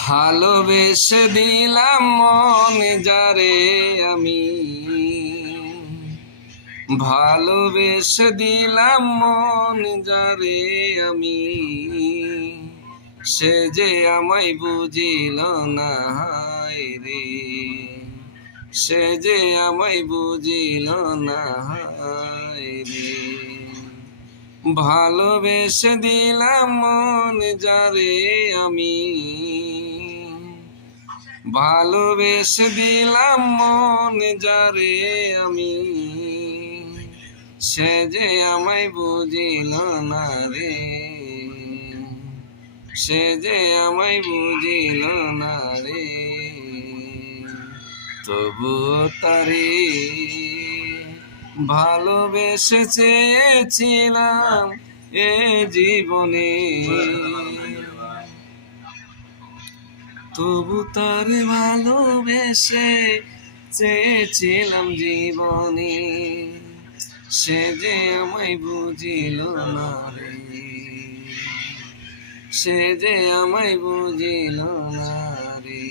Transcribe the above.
ভালোবেসে দিলাম মন যারে আমি, ভালোবেসে দিলাম মন যারে আমি, সে যে আমায় বুঝিল না রে, সে যে আমায় বুঝিল না রে। ভালোবেসে দিলাম মন যারে আমি, ভালোবেসে দিলাম মন যারে আমি, সে যে আমায় বুঝিল না রে, সে যে আমায় বুঝিল না রে। তবুও তারে ভালোবেসে চেয়েছিলাম এ জীবনে, তবু তার ভালোবেসে চেয়েছিলাম জীবনে, সে যে আমায় বুঝিল না রে, সে যে আমায় বুঝিল না রে।